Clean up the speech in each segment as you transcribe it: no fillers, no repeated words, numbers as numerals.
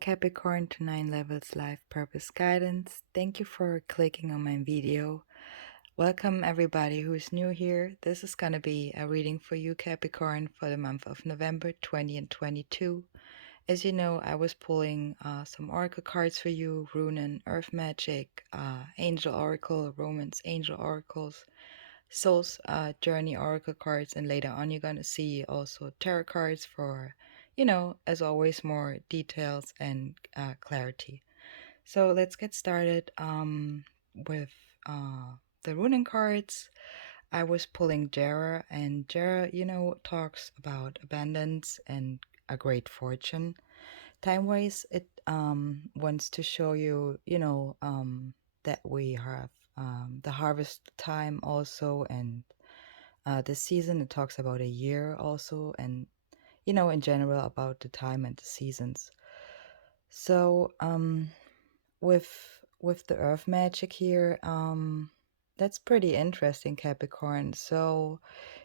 Capricorn to 9 levels life purpose guidance. Thank you for clicking on my video. Welcome everybody who's new here. This is going to be a reading for you, Capricorn, for the month of November 20 and 22. As you know, I was pulling some oracle cards for you, rune and earth magic, angel oracle, romance angel oracles, soul's journey oracle cards, and later on you're going to see also tarot cards for, as always, more details and clarity. So let's get started with the runing cards. I was pulling Jera, and Jera, talks about abundance and a great fortune. Time-wise, it wants to show you, that we have the harvest time also, and this season it talks about a year also, and in general about the time and the seasons. So with the earth magic here, that's pretty interesting, Capricorn. So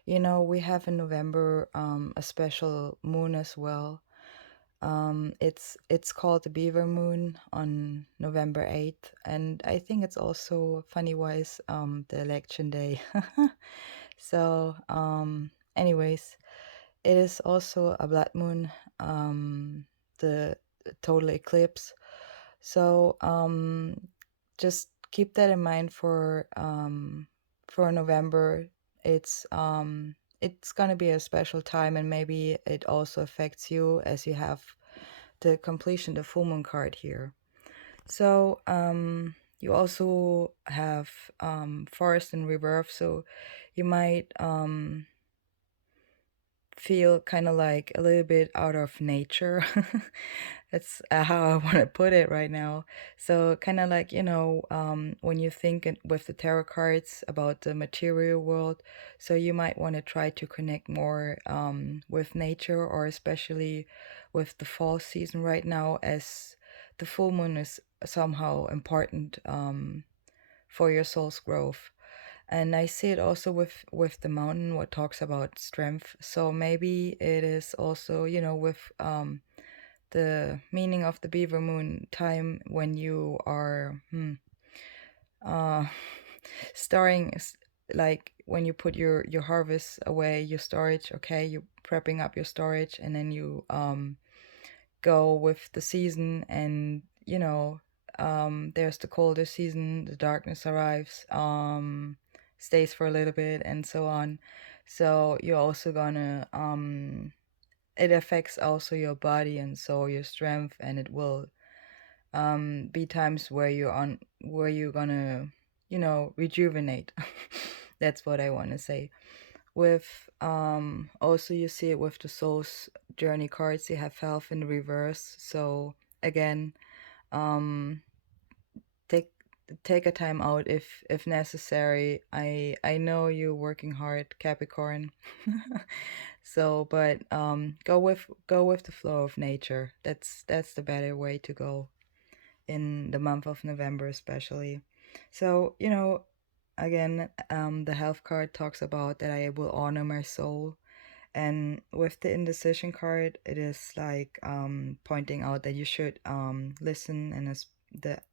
we have in November a special moon as well. It's called the Beaver Moon on November 8th, and I think it's also funny wise the election day. So anyways, it is also a blood moon, the total eclipse. So just keep that in mind for November. It's gonna be a special time, and maybe it also affects you as you have the completion, the full moon card here. So you also have forest in reverse, so you might feel kind of like a little bit out of nature. That's how I want to put it right now. So kind of like, when you think with the tarot cards about the material world, so you might want to try to connect more with nature, or especially with the fall season right now, as the full moon is somehow important for your soul's growth. And I see it also with the mountain, what talks about strength. So maybe it is also, with the meaning of the beaver moon time, when you are uh starting, like when you put your harvest away, your storage, okay, you're prepping up your storage, and then you go with the season, and there's the colder season, the darkness arrives, stays for a little bit, and so on. So you're also gonna it affects also your body and so your strength, and it will be times where you're gonna rejuvenate. That's what I want to say. With also you see it with the soul's journey cards, you have health in reverse. So again, um take take a time out if necessary. I know you're working hard, Capricorn. So but go with the flow of nature. That's the better way to go in the month of November, especially. So again, the health card talks about that I will honor my soul, and with the indecision card, it is like pointing out that you should listen and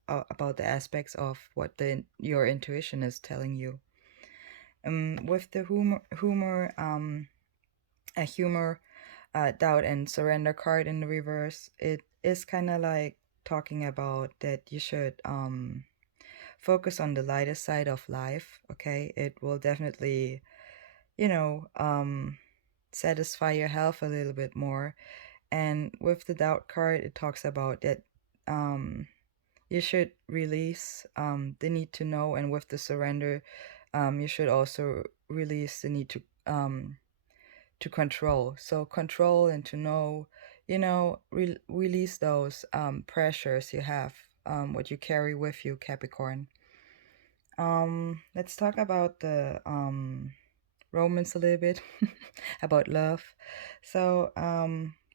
about the aspects of what your intuition is telling you. With the humor, doubt and surrender card in the reverse, it is kind of like talking about that you should focus on the lighter side of life. Okay, it will definitely satisfy your health a little bit more. And with the doubt card, it talks about that you should release the need to know, and with the surrender, you should also release the need to control. So control and to know, release those pressures you have, what you carry with you, Capricorn. Let's talk about the romance a little bit, about love. So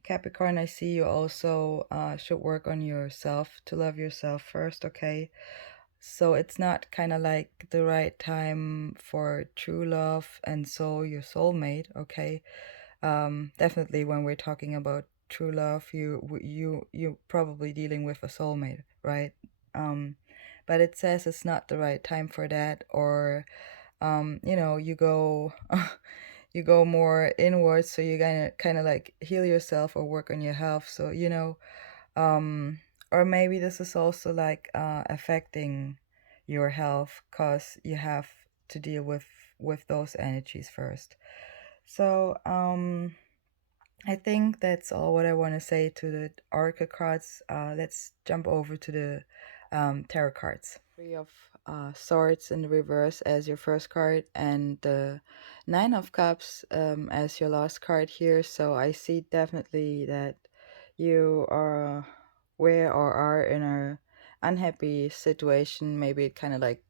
Capricorn, I see you also should work on yourself, to love yourself first, okay? So it's not kind of like the right time for true love and so your soulmate, okay? Definitely when we're talking about true love, you probably dealing with a soulmate, right? um but it says it's not the right time for that, or you go you go more inwards, so you kind of like heal yourself or work on your health. So um or maybe this is also like affecting your health, because you have to deal with those energies first. So I think that's all what I want to say to the oracle cards. Let's jump over to the tarot cards. Three of Swords in the reverse as your first card, and the Nine of Cups as your last card here. So I see definitely that you are where or are in a unhappy situation. Maybe it kind of like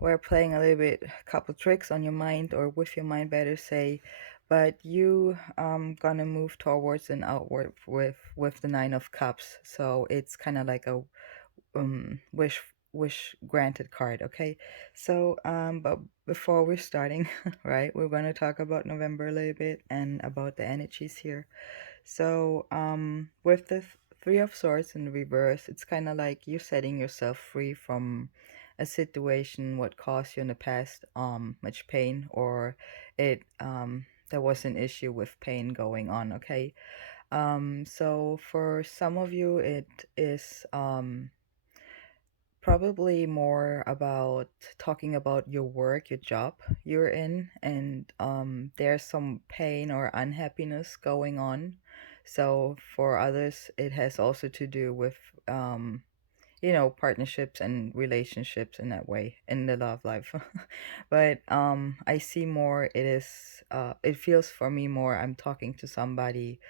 we're playing a little bit couple tricks on your mind, or with your mind better say, but you gonna move towards and outward with the Nine of Cups. So it's kind of like a wish granted card. Okay, so but before we're starting, right, we're gonna talk about November a little bit and about the energies here. So, with the Three of Swords in reverse, it's kind of like you setting yourself free from a situation what caused you in the past much pain, or it there was an issue with pain going on. Okay, so for some of you, it is probably more about talking about your work, your job you're in, and there's some pain or unhappiness going on. So for others, it has also to do with partnerships and relationships in that way in the love life. But I see more it is it feels for me more I'm talking to somebody,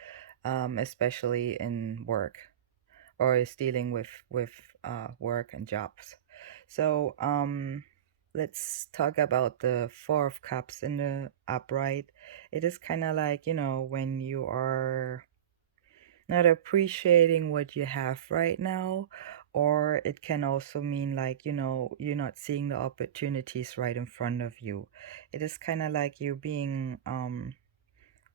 especially in work, or is dealing with work and jobs. So let's talk about the Four of Cups in the upright. It is kind of like, when you are not appreciating what you have right now, or it can also mean like, you're not seeing the opportunities right in front of you. It is kind of like you being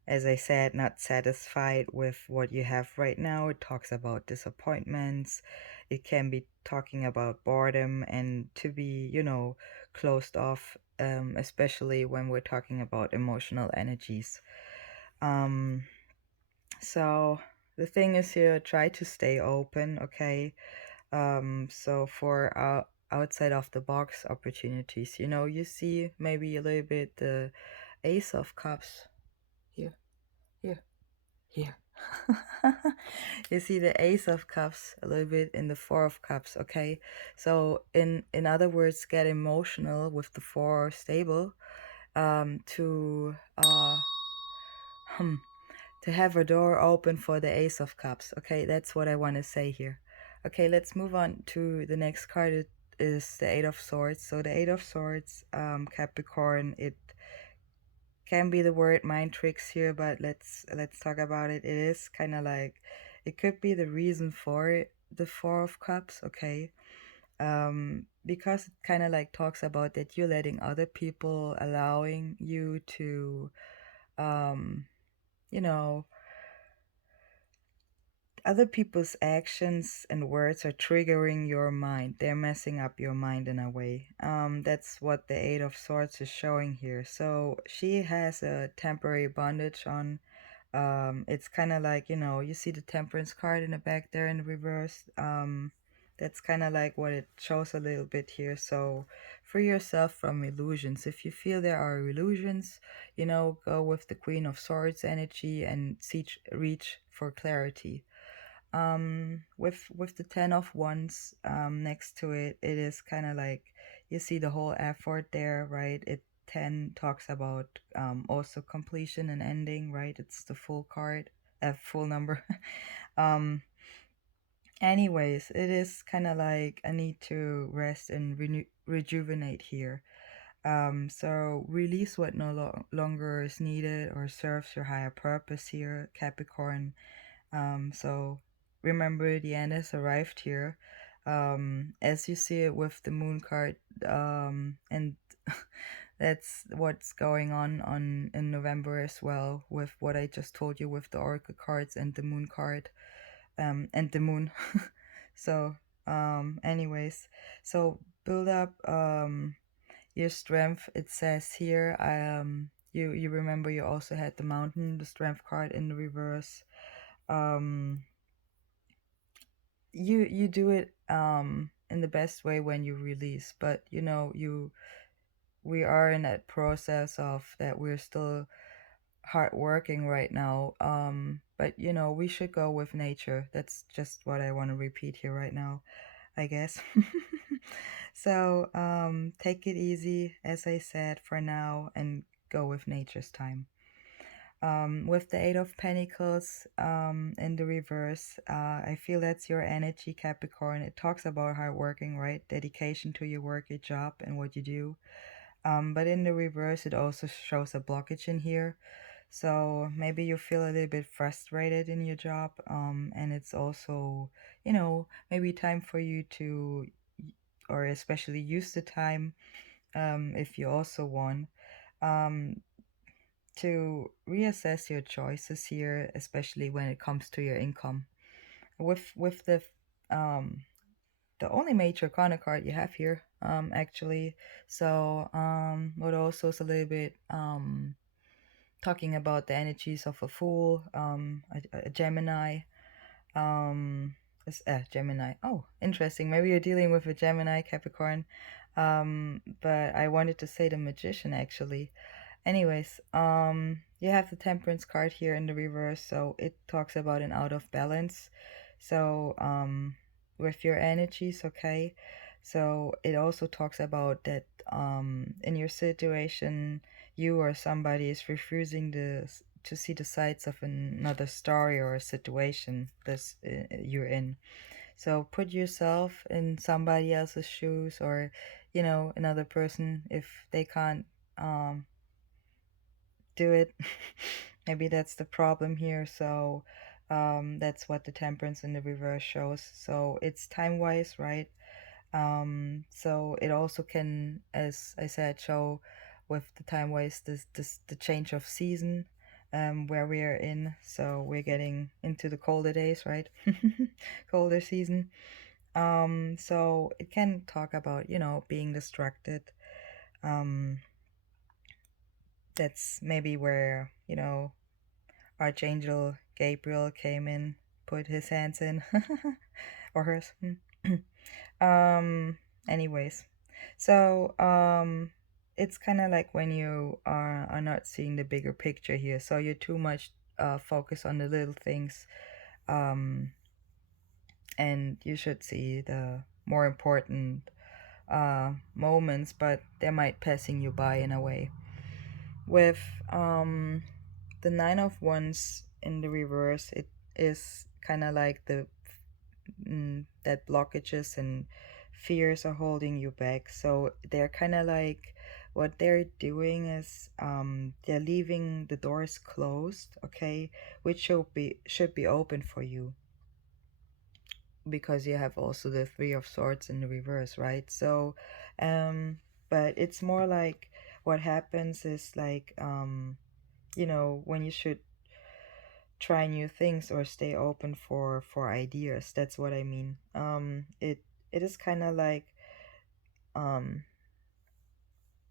as I said, not satisfied with what you have right now. It talks about disappointments. It can be talking about boredom and to be, closed off, especially when we're talking about emotional energies. Um, so the thing is here, try to stay open, okay? So for outside of the box opportunities, you see maybe a little bit the Ace of Cups here, here. Here. You see the Ace of Cups a little bit in the Four of Cups, okay? So in other words, get emotional with the four stable, to hmm, to have a door open for the Ace of Cups. Okay, that's what I want to say here. Okay, let's move on to the next card. It is the Eight of Swords. So the Eight of Swords, Capricorn, it can be the word mind tricks here, but let's talk about it. It is kind of like it could be the reason for it, the Four of Cups, okay? Because it kind of like talks about that you're letting other people, allowing you to um you know other people's actions and words are triggering your mind. They're messing up your mind in a way. That's what the Eight of Swords is showing here. So she has a temporary bondage on. It's kind of like, you see the Temperance card in the back there in the reverse. That's kind of like what it shows a little bit here. So free yourself from illusions. If you feel there are illusions, go with the Queen of Swords energy and reach for clarity. With the Ten of Wands next to it, it is kind of like you see the whole effort there, right? It 10 talks about also completion and ending, right? It's the full card, full number. um Anyways, it is kind of like a need to rest and rejuvenate here. So release what longer is needed or serves your higher purpose here, Capricorn. So remember, the end has arrived here. As you see it with the moon card, and That's what's going on in November as well, with what I just told you with the oracle cards and the moon card, and the moon. So, anyways, so build up your strength. It says here, you remember you also had the mountain, the strength card in the reverse. Um, you do it in the best way when you release, but you know, we are in that process of that we're still hard working right now. But you know, we should go with nature. That's just what I want to repeat here right now, I guess. So take it easy, as I said, for now, and go with nature's time. With the Eight of Pentacles in the reverse, I feel that's your energy, Capricorn. It talks about hard working, right? Dedication to your work, your job, and what you do. But in the reverse, it also shows a blockage in here. So maybe you feel a little bit frustrated in your job. And it's also, you know, maybe time for you to, or especially use the time, if you also want, um, to reassess your choices here, especially when it comes to your income. With the only major corner card you have here, actually. So what also is a little bit talking about the energies of a Fool, a Gemini, Gemini. Oh, interesting. Maybe you're dealing with a Gemini, Capricorn. But I wanted to say the Magician, actually. Anyways, you have the Temperance card here in the reverse, so it talks about an out of balance. So, with your energies, okay? So it also talks about that, in your situation, you or somebody is refusing to see the sides of another story or a situation this you're in. So put yourself in somebody else's shoes, or, you know, another person if they can't um do it. Maybe that's the problem here. So that's what the Temperance in the reverse shows. So it's time wise, right? So it also can, as I said, show with the time wise this the change of season, where we are in. So we're getting into the colder days, right? Colder season. So it can talk about, you know, being distracted. Um, that's maybe where, you know, Archangel Gabriel came in, put his hands in, or hers. um. Anyways, so it's kind of like when you are not seeing the bigger picture here. So you're too much focused on the little things, um, and you should see the more important moments, but they might passing you by in a way. With the Nine of Wands in the reverse, it is kind of like the that blockages and fears are holding you back. So they're kind of like, what they're doing is they're leaving the doors closed, okay, which should be open for you, because you have also the Three of Swords in the reverse, right? So but it's more like, what happens is like, you know, when you should try new things or stay open for ideas. That's what I mean. It is kind of like, um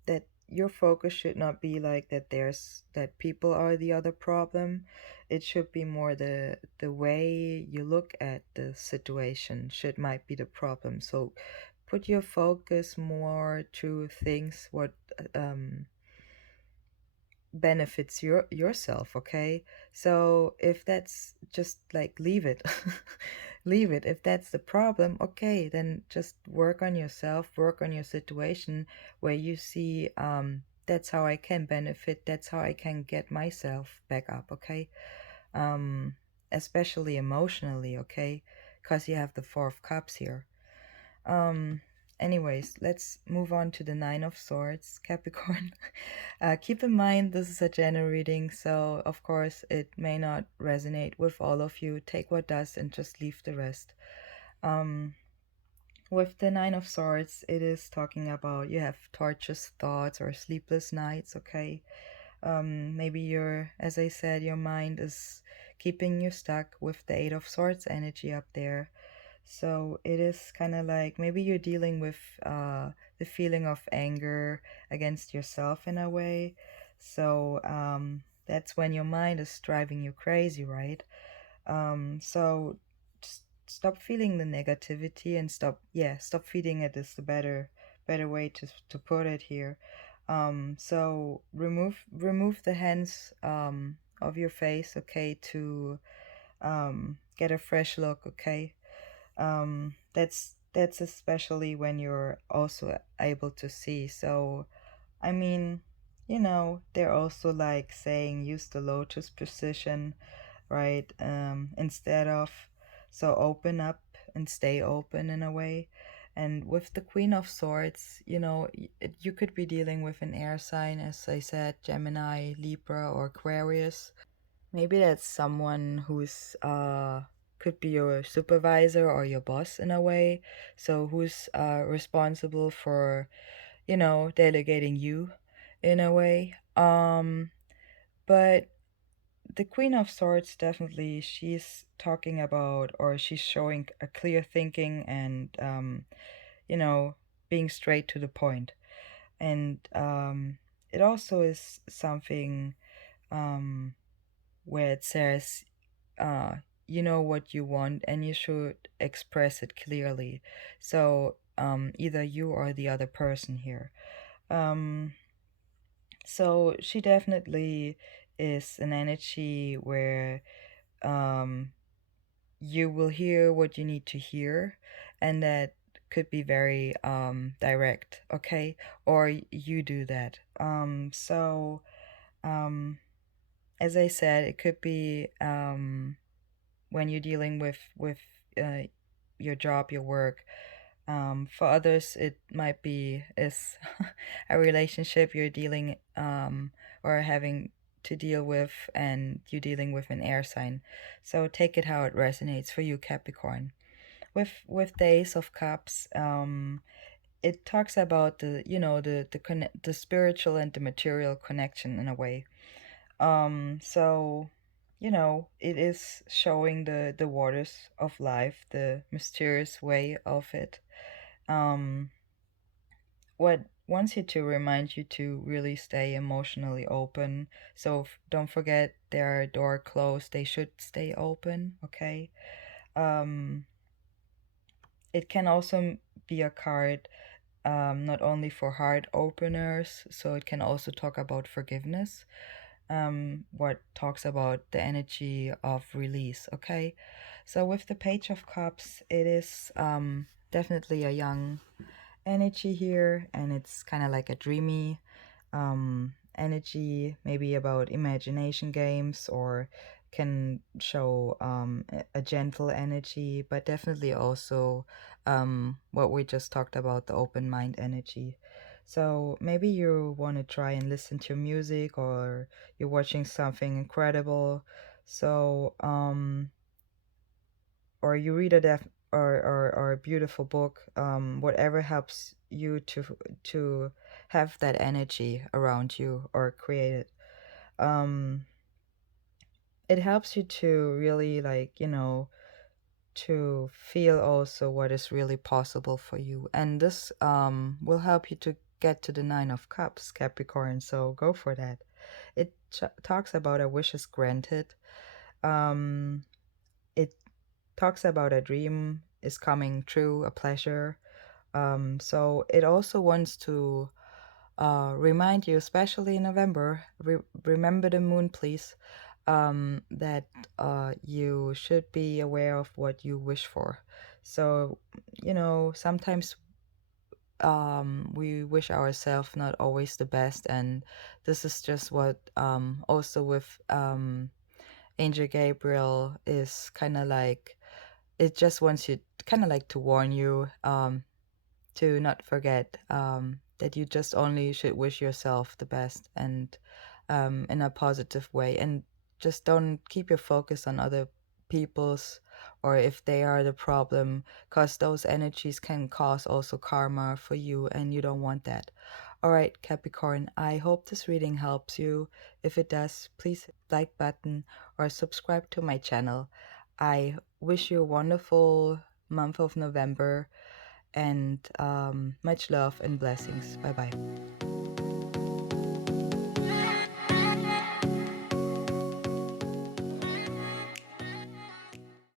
that your focus should not be like that that people are the other problem. It should be more the way you look at the situation should might be the problem. So put your focus more to things what benefits yourself, okay? So if that's just like, leave it. Leave it. If that's the problem, okay, then just work on yourself, work on your situation, where you see, that's how I can benefit, that's how I can get myself back up, okay? um Especially emotionally, okay, because you have the Four of Cups here. um Anyways, let's move on to the Nine of Swords, Capricorn. Keep in mind, this is a general reading, so of course it may not resonate with all of you. Take what does and just leave the rest. Um, With the Nine of Swords, it is talking about you have torturous thoughts or sleepless nights, okay? Maybe as I said, your mind is keeping you stuck with the Eight of Swords energy up there. So it is kind of like maybe you're dealing with the feeling of anger against yourself in a way. So that's when your mind is driving you crazy, right? So stop feeling the negativity and stop feeding it is the better way to put it here. So remove the hands of your face, okay, to get a fresh look, okay. That's especially when you're also able to see. So I mean, they're also like saying use the lotus position, right? Instead of, so open up and stay open in a way. And with the Queen of Swords, you could be dealing with an air sign, as I said, Gemini, Libra, or Aquarius. Maybe that's someone who's could be your supervisor or your boss in a way. So who's responsible for, delegating you in a way. But the Queen of Swords, definitely, she's talking about, or she's showing a clear thinking and you know being straight to the point. And it also is something um where it says uh you know what you want and you should express it clearly. So either you or the other person here. um so she definitely is an energy where um you will hear what you need to hear, and that could be very direct, okay? Or you do that. Um as I said, it could be when you're dealing with uh, your job, your work. For others, it might be is a relationship you're dealing or having to deal with, and you're dealing with an air sign. So take it how it resonates for you, Capricorn. With the Ace of Cups, it talks about the spiritual and the material connection in a way. So it is showing the waters of life, the mysterious way of it. Um, what wants you to remind you to really stay emotionally open. So don't forget there are door closed; they should stay open. Okay. Um, it can also be a card not only for heart openers, so it can also talk about forgiveness. What talks about the energy of release. Okay, so with the Page of Cups, it is definitely a young energy here, and it's kind of like a dreamy energy, maybe about imagination games, or can show a gentle energy, but definitely also what we just talked about, the open mind energy. So maybe you want to try and listen to music, or you're watching something incredible. So or you read a or a beautiful book, whatever helps you to have that energy around you or create it. um it helps you to really, like, to feel also what is really possible for you, and this will help you to get to the Nine of Cups, Capricorn. So go for that. It talks about a wish is granted. It talks about a dream is coming true, a pleasure. So it also wants to remind you, especially in November, remember the moon, please, that you should be aware of what you wish for. So, sometimes we wish ourselves not always the best, and this is just what also with Angel Gabriel is kind of like, it just wants you kind of like to warn you to not forget that you just only should wish yourself the best, and in a positive way, and just don't keep your focus on other people's, or if they are the problem, because those energies can cause also karma for you, and you don't want that. All right, Capricorn, I hope this reading helps you. If it does, please hit the like button or subscribe to my channel. I wish you a wonderful month of November, and much love and blessings. Bye bye.